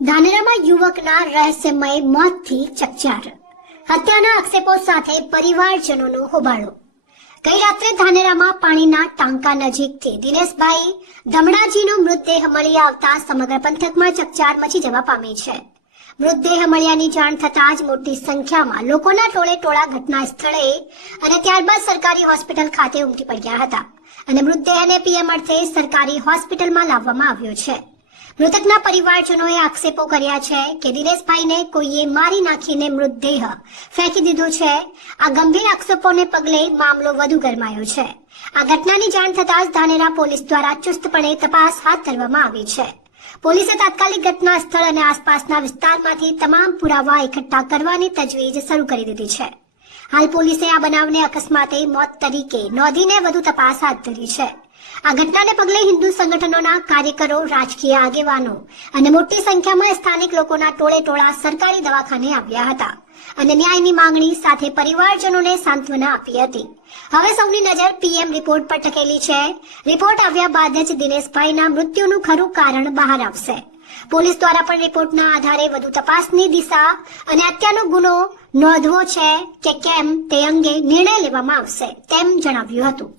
ધાનેરામાં યુવકના રહસ્યમય મોતથી ચકચાર. હત્યાના આક્ષેપો સાથે પરિવારજનોનો હોબાળો. ગઈ રાત્રે ધાનેરામાં પાણીના ટાંકા નજીકથી દિનેશભાઈ ધમણાજીનો મૃતદેહ મળી આવતા સમગ્ર પંથકમાં ચકચાર મચી જવા પામી છે. મૃતદેહ મળ્યાની જાણ થતાં જ મોટી સંખ્યામાં લોકોના ટોળે ટોળા ઘટના સ્થળે અને ત્યારબાદ સરકારી હોસ્પિટલ ખાતે ઉમટી પડ્યા હતા. અને મૃતદેહને પીએમ અર્થે સરકારી હોસ્પિટલમાં લાવવામાં આવ્યો છે. મૃતકના પરિવારજનોએ આક્ષેપો કર્યા છે કે દિનેશભાઈને કોઈએ મારી નાખીને મૃતદેહ ફેંકી દીધો છે. આ ગંભીર આક્ષેપોને પગલે મામલો વધુ ગરમાયો છે. આ ઘટનાની જાણ થતાં જ ધાનેરા પોલીસ દ્વારા ચુસ્તપણે તપાસ હાથ ધરવામાં આવી છે. પોલીસે તાત્કાલિક ઘટના સ્થળ અને આસપાસના વિસ્તારમાંથી તમામ પુરાવા એકઠા કરવાની તજવીજ શરૂ કરી દીધી છે. હાલ પોલીસે આ બનાવને અકસ્માતે મોત તરીકે નોંધીને વધુ તપાસ હાથ ધરી છે. આ ઘટનાને પગલે હિન્દુ સંગઠનોના કાર્યકરો, રાજકીય આગેવાનો અને મોટી સંખ્યામાં સ્થાનિક લોકોના ટોળે ટોળા સરકારી દવાખાને આવ્યા હતા અને ન્યાયની માંગણી સાથે પરિવારજનોને સાંત્વના આપી હતી. હવે સૌની નજર પીએમ રિપોર્ટ પર ટકેલી છે. રિપોર્ટ આવ્યા બાદ જ દિનેશભાઈના મૃત્યુનું ખરું કારણ બહાર આવશે. પોલીસ દ્વારા પણ રિપોર્ટના આધારે વધુ તપાસની દિશા અને હત્યાનો ગુનો નોંધવો છે કે કેમ તે અંગે નિર્ણય લેવામાં આવશે તેમ જણાવ્યું હતું.